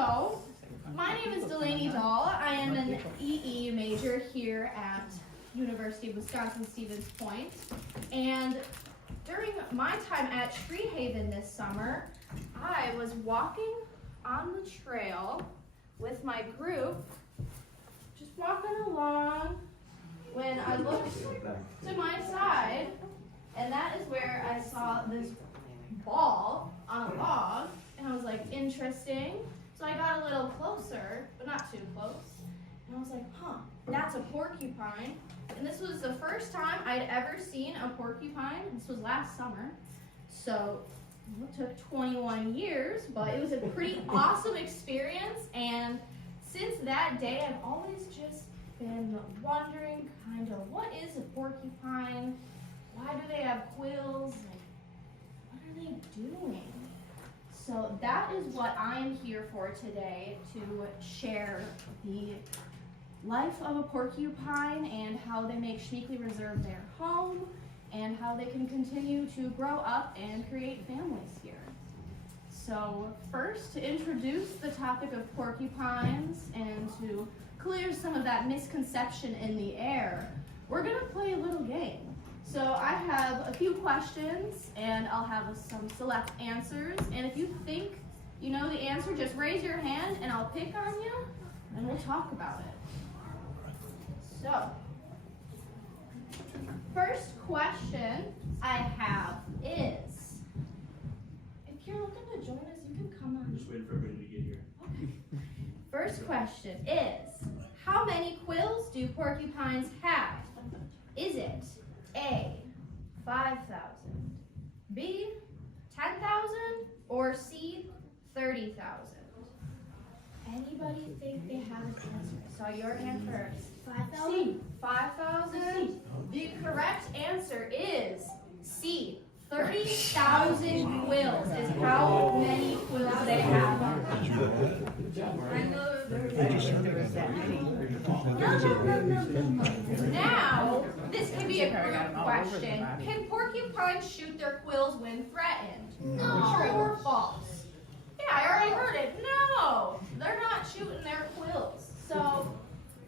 So, my name is Delaney Dahl. I am an EE major here at University of Wisconsin-Stevens Point. And during my time at Tree Haven this summer, I was walking on the trail with my group, just walking along, when I looked to my side, and that is where I saw this ball on a log, and I was like, interesting. So I got a little closer, but not too close, and I was like, that's a porcupine. And this was the first time I'd ever seen a porcupine. This was last summer, so it took 21 years, but it was a pretty awesome experience. And since that day, I've always just been wondering kind of, what is a porcupine? Why do they have quills? What are they doing? So that is what I'm here for today, to share the life of a porcupine and how they make Schmeeckle Reserve their home and how they can continue to grow up and create families here. So first, to introduce the topic of porcupines and to clear some of that misconception in the air, we're going to play a little game. So I have a few questions and I'll have some select answers, and if you think you know the answer, just raise your hand and I'll pick on you and we'll talk about it. So, first question I have is, if you're looking to join us, you can come on. I'm just waiting for everybody to get here. Okay. First question is, how many quills do porcupines have? Is it A, 5,000, B, 10,000, or C, 30,000? Anybody think they have an answer? I saw your hand first. 5,000. 5,000? The correct answer is C. 30,000 quills is how many quills they have. I know Now, this can be a group question. Can porcupines shoot their quills when threatened? No. True or false? Yeah, I already heard it. No, they're not shooting their quills. So,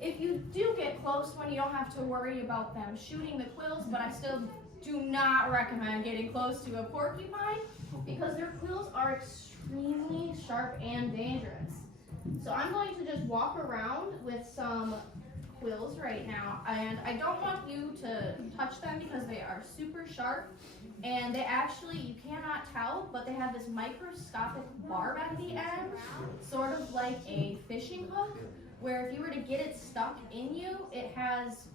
if you do get close one, you don't have to worry about them shooting the quills, but I still do not recommend getting close to a porcupine because their quills are extremely sharp and dangerous. So I'm going to just walk around with some quills right now, and I don't want you to touch them because they are super sharp, and they actually, you cannot tell, but they have this microscopic barb at the end, sort of like a fishing hook, where if you were to get it stuck in you, it has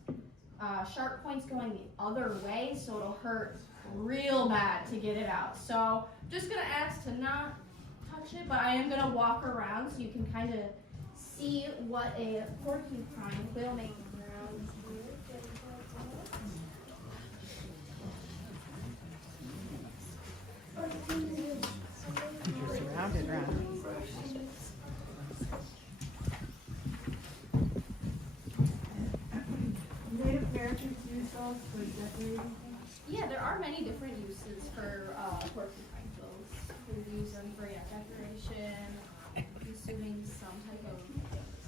sharp points going the other way, so it'll hurt real bad to get it out. So just gonna ask to not touch it, but I am gonna walk around so you can kind of see what a porcupine quill makes. You're surrounded around. Native Americans use those for decorating. Yeah, there are many different uses for porcupine quills. We use them for decoration, assuming some type of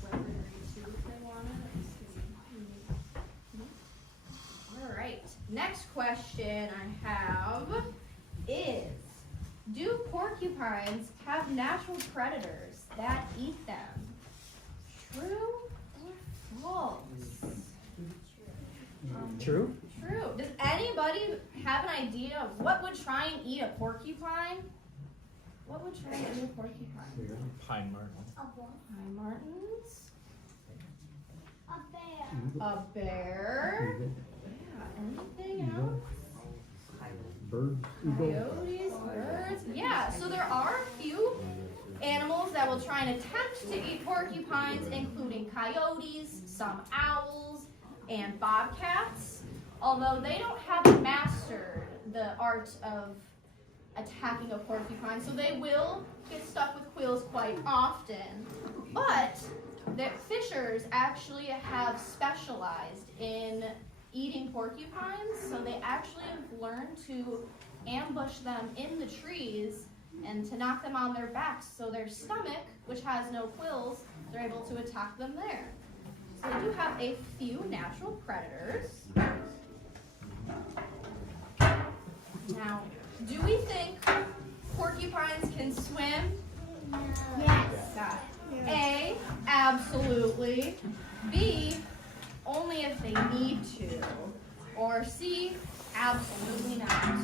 weaponry too if they want it. All right, next question I have is, do porcupines have natural predators that eat them? True or false? True? True. Does anybody have an idea of what would try and eat a porcupine? What would try and eat a porcupine? Pine marten. Pine martens. A bear. A bear. Yeah. Anything else? Birds. Coyotes, birds. Yeah. So there are a few animals that will try and attempt to eat porcupines, including coyotes, some owls, and bobcats, although they don't have mastered the art of attacking a porcupine, so they will get stuck with quills quite often. But the fishers actually have specialized in eating porcupines, so they actually have learned to ambush them in the trees and to knock them on their backs so their stomach, which has no quills, they're able to attack them there. So we do have a few natural predators. Now, do we think porcupines can swim? Yes. Got it. A, absolutely. B, only if they need to. Or C, absolutely not.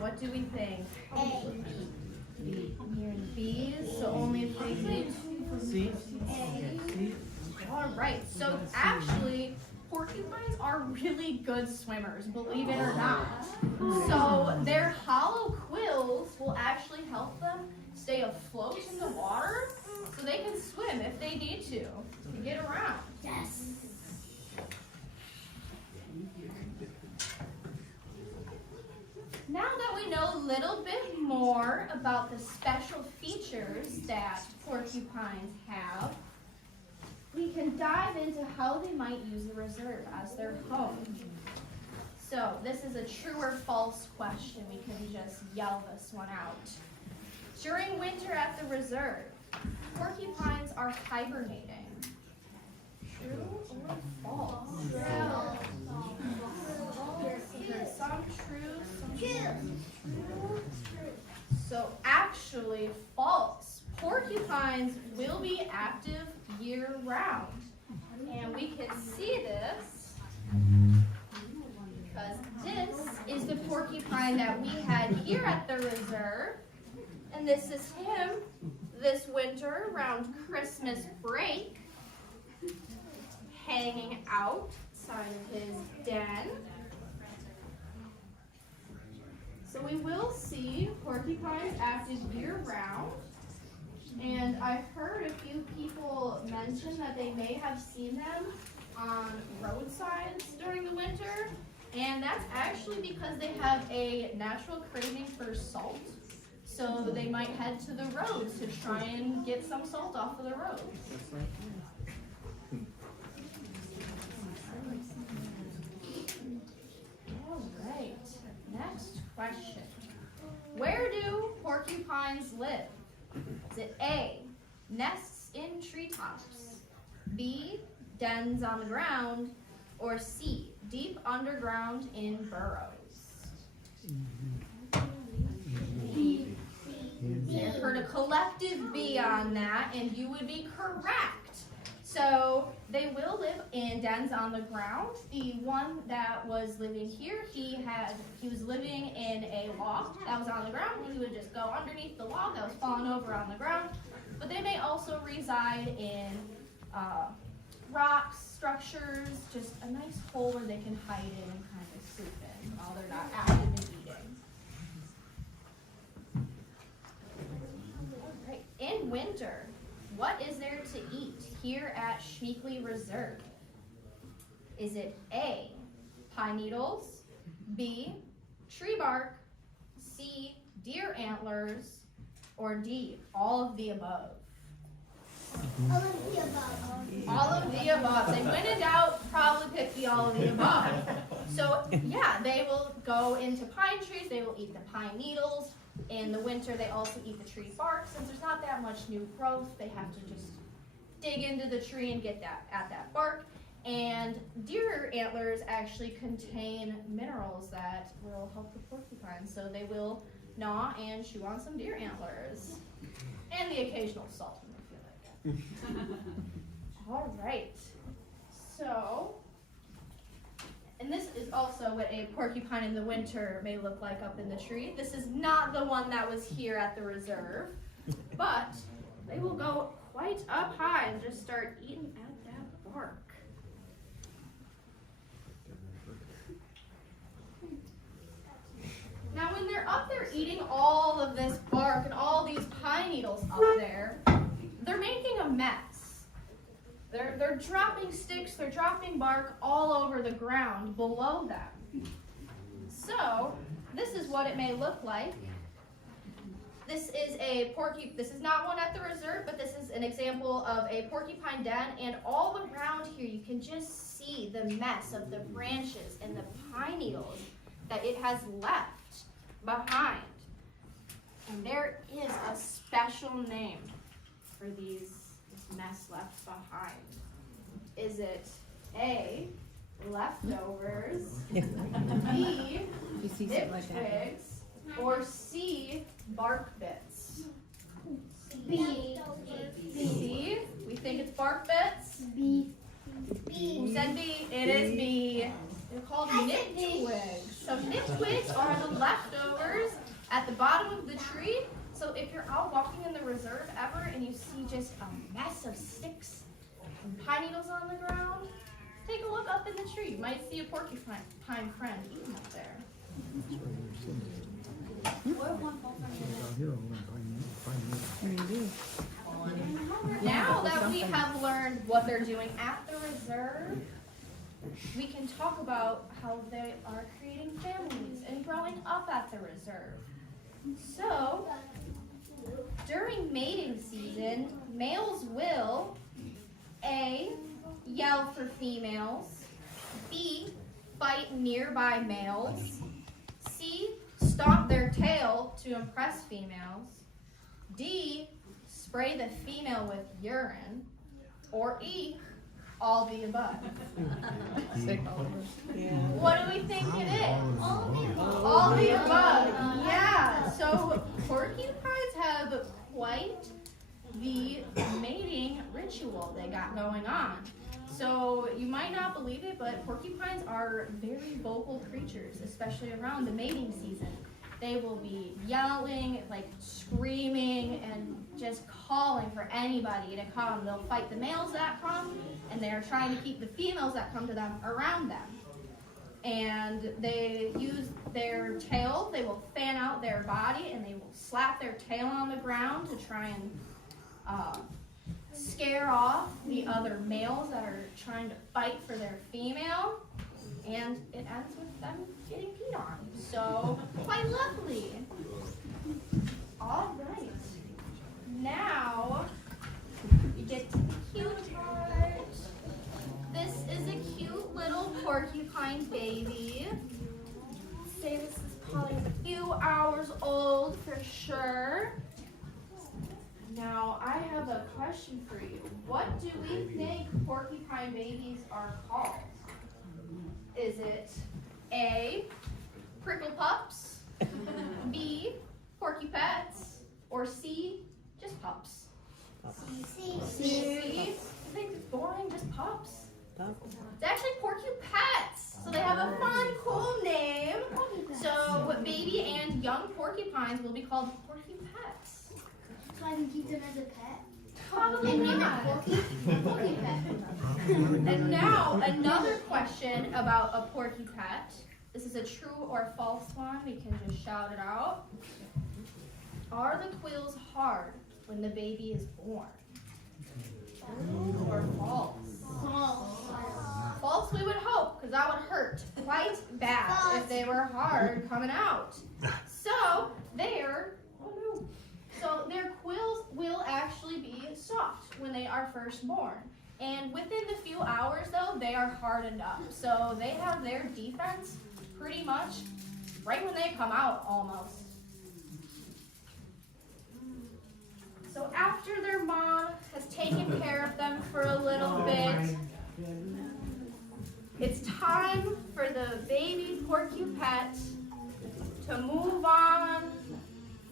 What do we think? You're in B, so only if they need to. See? See? All right, so actually, porcupines are really good swimmers, believe it or not. So their hollow quills will actually help them stay afloat in the water so they can swim if they need to get around. Yes. Now that we know a little bit more about the special features that porcupines have, we can dive into how they might use the reserve as their home. So this is a true or false question. We can just yell this one out. During winter at the reserve, porcupines are hibernating. True or false? Some true, some true. So actually false. Porcupines will be active year-round. And we can see this because this is the porcupine that we had here at the reserve. And this is him this winter around Christmas break, hanging outside of his den. So we will see porcupines active year-round. And I've heard a few people mention that they may have seen them on roadsides during the winter. And that's actually because they have a natural craving for salt. So they might head to the roads to try and get some salt off of the road. All right, next question. Where do porcupines live? Is it A, nests in treetops, B, dens on the ground, or C, deep underground in burrows? I heard a collective B on that, and you would be correct. So they will live in dens on the ground. The one that was living here, he was living in a log that was on the ground. He would just go underneath the log that was falling over on the ground. But they may also reside in rocks, structures, just a nice hole where they can hide in and kind of sleep in while they're not active and eating. In winter, what is there to eat here at Schmeeckle Reserve? Is it A, pine needles, B, tree bark, C, deer antlers, or D, all of the above? All of the above. All of the above. And when in doubt, probably pick the all of the above. So yeah, they will go into pine trees, they will eat the pine needles. In the winter, they also eat the tree bark. Since there's not that much new growth, they have to just dig into the tree and get at that bark. And deer antlers actually contain minerals that will help the porcupine. So they will gnaw and chew on some deer antlers. And the occasional salt when they feel like it. All right. So, and this is also what a porcupine in the winter may look like up in the tree. This is not the one that was here at the reserve, but they will go quite up high and just start eating at that bark. Now when they're up there eating all of this bark and all these pine needles up there, they're making a mess. They're dropping sticks, they're dropping bark all over the ground below them. So, this is what it may look like. This is not one at the reserve, but this is an example of a porcupine den, and all around here you can just see the mess of the branches and the pine needles that it has left behind. And there is special name for this mess left behind? Is it A, leftovers, B, You see dip something like that? twigs, or C, bark bits? B. C, we think it's bark bits. B. Who said B? It is B. They're called I nip said B. twigs. So nip twigs are the leftovers at the bottom of the tree. So if you're out walking in the reserve ever and you see just a mess of sticks and pine needles on the ground, take a look up in the tree. You might see a porcupine friend eating up there. Now that we have learned what they're doing at the reserve, we can talk about how they are creating families and growing up at the reserve. So, during mating season, males will A, yell for females, B, fight nearby males, C, stomp their tail to impress females, D, spray the female with urine, or E, all the above. What do we think it is? All the above. Yeah. So porcupines have quite the mating ritual they got going on. So you might not believe it, but porcupines are very vocal creatures, especially around the mating season. They will be yelling, like screaming, and just calling for anybody to come. They'll fight the males that come, and they're trying to keep the females that come to them around them. And they use their tail, they will fan out their body, and they will slap their tail on the ground to try and scare off the other males that are trying to fight for their female. And it ends with them getting peed on. So, quite lovely. All right. Now, you get to the cute part. This is a cute little porcupine baby. Say this is probably a few hours old for sure. Now, I have a question for you. What do we think porcupine babies are called? Is it A, prickle pups, B, porcupets, or C, just pups? C. C. You think it's boring, just pups? It's actually porcupets. So they have a fun, cool name. So baby and young porcupines will be called porcupets. So I can keep them as a pet. Probably And name not. it Porky Pet. And now, another question about a porcupet. This is a true or false one. We can just shout it out. Are the quills hard when the baby is born? True or false? False, we would hope, because that would hurt quite bad if they were hard coming out. So, their quills will actually be soft when they are first born. And within the few hours, though, they are hardened up. So they have their defense pretty much right when they come out, almost. So after their mom has taken care of them for a little bit, it's time for the baby porcupet to move on,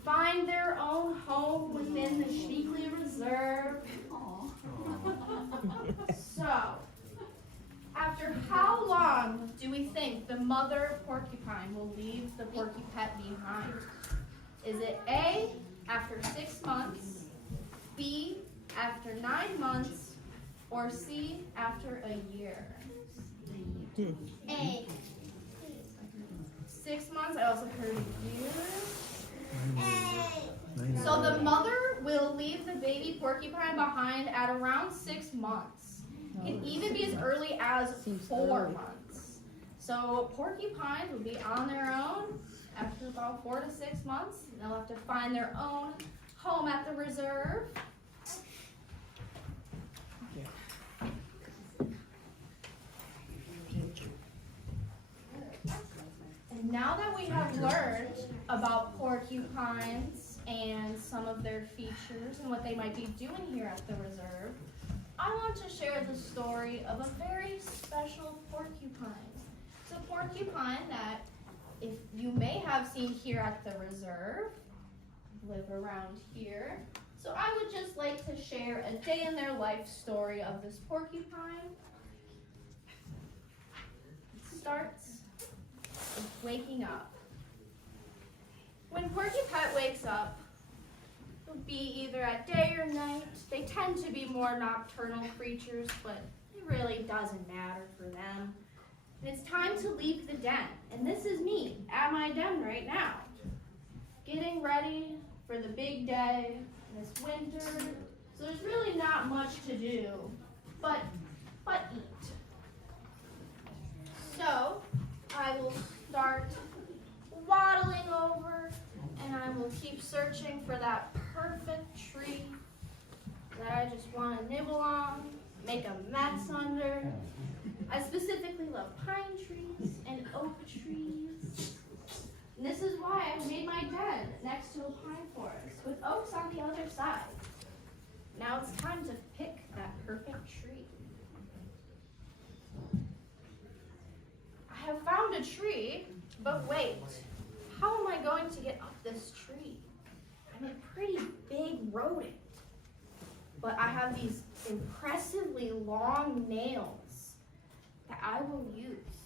find their own home within the Schmeeckle Reserve. So, after how long do we think the mother porcupine will leave the porcupet behind? Is it A, after 6 months, B, after 9 months, or C, after a year? A. 6 months, I also heard years. A. So the mother will leave the baby porcupine behind at around 6 months. It can even be as early as 4 months. So porcupines will be on their own after about 4 to 6 months. They'll have to find their own home at the reserve. And now that we have learned about porcupines and some of their features and what they might be doing here at the reserve, I want to share the story of a very special porcupine. It's a porcupine that, if you may have seen here at the reserve, live around here. So I would just like to share a day in their life story of this porcupine. It starts with waking up. When Porcupine wakes up, it'll be either at day or night. They tend to be more nocturnal creatures, but it really doesn't matter for them. And it's time to leave the den. And this is me at my den right now, getting ready for the big day this winter. So there's really not much to do, but eat. So I will start waddling over, and I will keep searching for that perfect tree that I just want to nibble on, make a mess under. I specifically love pine trees and oak trees. And this is why I made my den next to a pine forest with oaks on the other side. Now it's time to pick that perfect tree. I have found a tree, but wait. How am I going to get up this tree? I'm a pretty big rodent, but I have these impressively long nails that I will use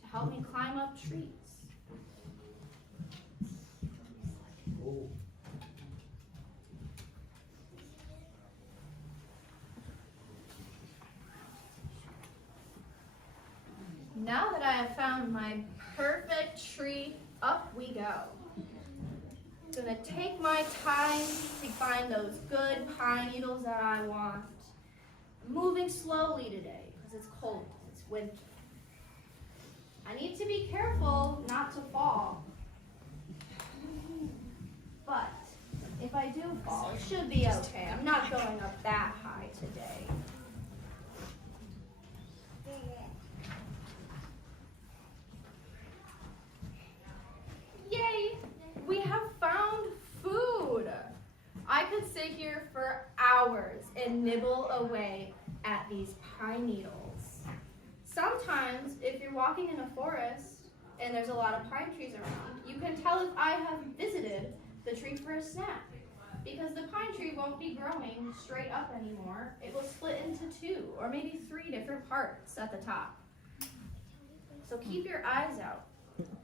to help me climb up trees. Now that I have found my perfect tree, up we go. I'm gonna take my time to find those good pine needles that I want. I'm moving slowly today because it's cold, it's winter. I need to be careful not to fall. But if I do fall, it should be okay. I'm not going up that high today. Yay! We have found food! I could sit here for hours and nibble away at these pine needles. Sometimes, if you're walking in a forest and there's a lot of pine trees around, you can tell if I have visited the tree for a snack, because the pine tree won't be growing straight up anymore. It will split into 2 or maybe 3 different parts at the top. So keep your eyes out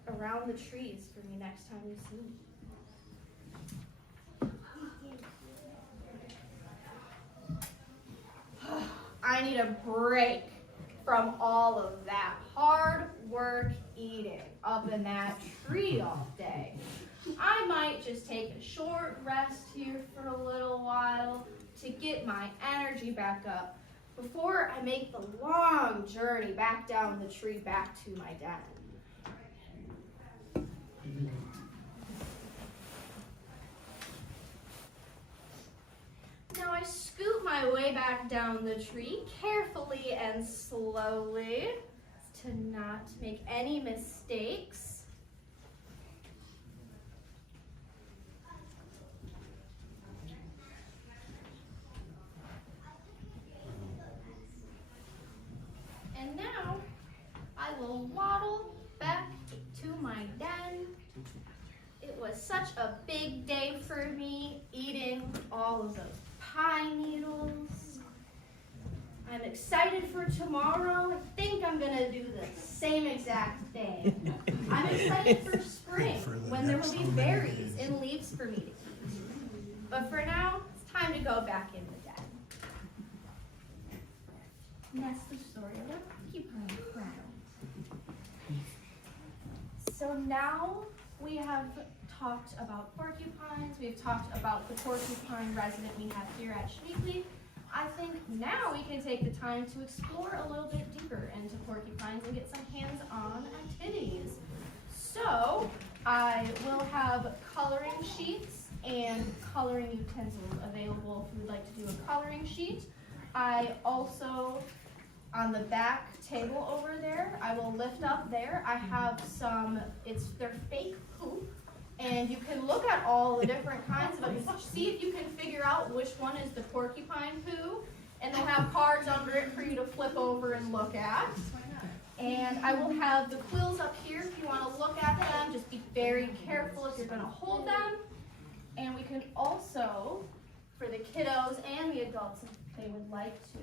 around the trees for me next time you see me. I need a break from all of that hard work eating up in that tree all day. I might just take a short rest here for a little while to get my energy back up before I make the long journey back down the tree back to my den. Now I scoot my way back down the tree carefully and slowly to not make any mistakes. And now I will waddle back to my den. It was such a big day for me, eating all of those pine needles. I'm excited for tomorrow. I think I'm gonna do the same exact thing. I'm excited for spring, when there will be berries and leaves for me to eat. But for now, it's time to go back in the den. And that's the story of a porcupine crown. So now we have talked about porcupines, we've talked about the porcupine resident we have here at Schmeeckle. I think now we can take the time to explore a little bit deeper into porcupines and get some hands-on activities. So I will have coloring sheets and coloring utensils available if you would like to do a coloring sheet. I also, on the back table over there, I will lift up there. I have some, they're fake poop, And you can look at all the different kinds of them. See if you can figure out which one is the porcupine poo. And they'll have cards under it for you to flip over and look at. And I will have the quills up here if you want to look at them. Just be very careful if you're going to hold them. And we can also, for the kiddos and the adults, if they would like to,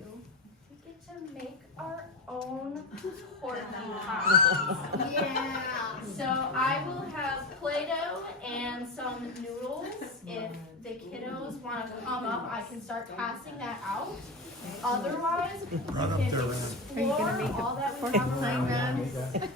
we get to make our own porcupines. Yeah. So I will have Play-Doh and some noodles. If the kiddos want to come up, I can start passing that out. Otherwise, we can Are you gonna explore make a all that we have porcupine around run? us.